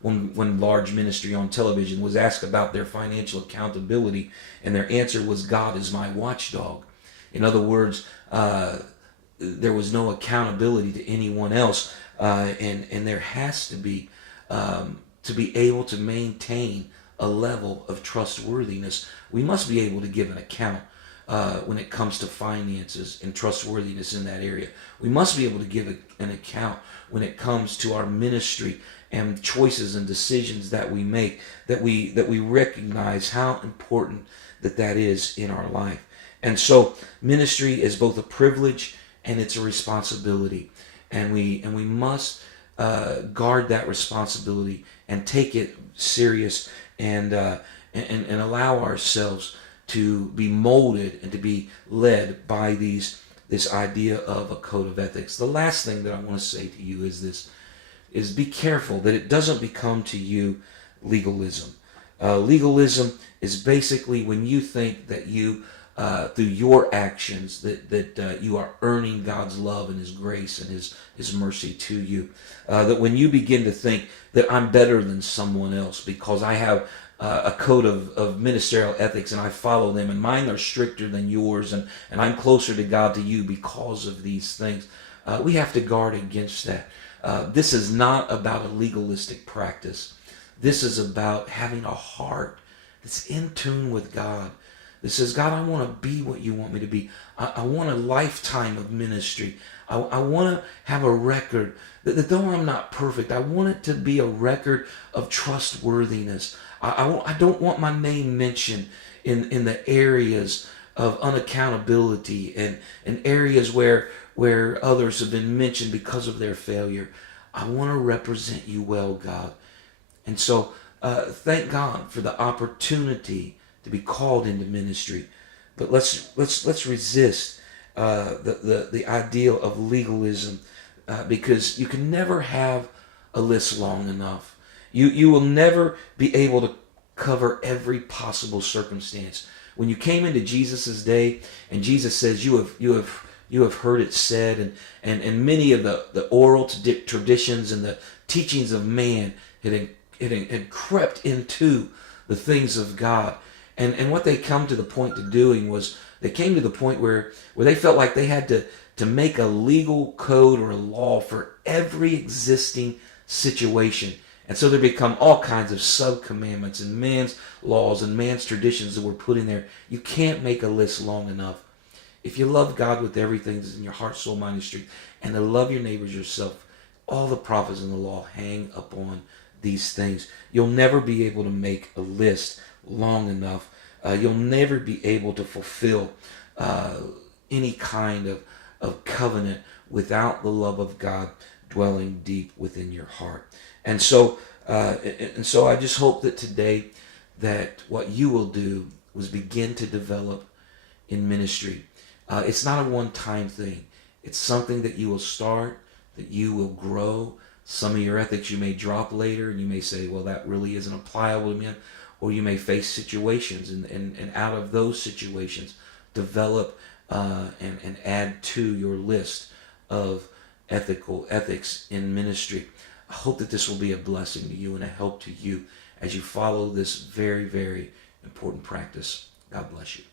one large ministry on television was asked about their financial accountability, and their answer was, God is my watchdog. In other words, there was no accountability to anyone else, and there has to be able to maintain a level of trustworthiness. We must be able to give an account when it comes to finances and trustworthiness in that area. We must be able to give an account when it comes to our ministry and choices and decisions that we make, that we recognize how important that is in our life. And so ministry is both a privilege and it's a responsibility, and we must guard that responsibility and take it serious, and allow ourselves to be molded and to be led by this idea of a code of ethics. The last thing that I want to say to you is this: is be careful that it doesn't become to you legalism. Legalism is basically when you think that you, through your actions, that you are earning God's love and His grace and His mercy to you. That when you begin to think that I'm better than someone else because I have a code of ministerial ethics and I follow them, and mine are stricter than yours, and I'm closer to God to you because of these things. We have to guard against that. This is not about a legalistic practice. This is about having a heart that's in tune with God. That says, God, I want to be what you want me to be. I want a lifetime of ministry. I want to have a record that though I'm not perfect, I want it to be a record of trustworthiness. I don't want my name mentioned in the areas of unaccountability and areas where others have been mentioned because of their failure. I want to represent you well, God. And so thank God for the opportunity to be called into ministry. But let's resist the ideal of legalism, because you can never have a list long enough. You will never be able to cover every possible circumstance. When you came into Jesus's day, and Jesus says, you have heard it said, and many of the oral traditions and the teachings of man had crept into the things of God. And what they come to the point to doing was, they came to the point where they felt like they had to make a legal code or a law for every existing situation. And so there become all kinds of sub-commandments and man's laws and man's traditions that were put in there. You can't make a list long enough. If you love God with everything that's in your heart, soul, mind, and strength, and to love your neighbors yourself, all the prophets in the law hang upon these things. You'll never be able to make a list long enough. You'll never be able to fulfill any kind of covenant without the love of God dwelling deep within your heart. And so I just hope that today that what you will do was begin to develop in ministry. It's not a one-time thing. It's something that you will start, that you will grow. Some of your ethics you may drop later, and you may say, well, that really isn't applicable to me. Or you may face situations, and out of those situations, develop and add to your list of ethics in ministry. I hope that this will be a blessing to you and a help to you as you follow this very, very important practice. God bless you.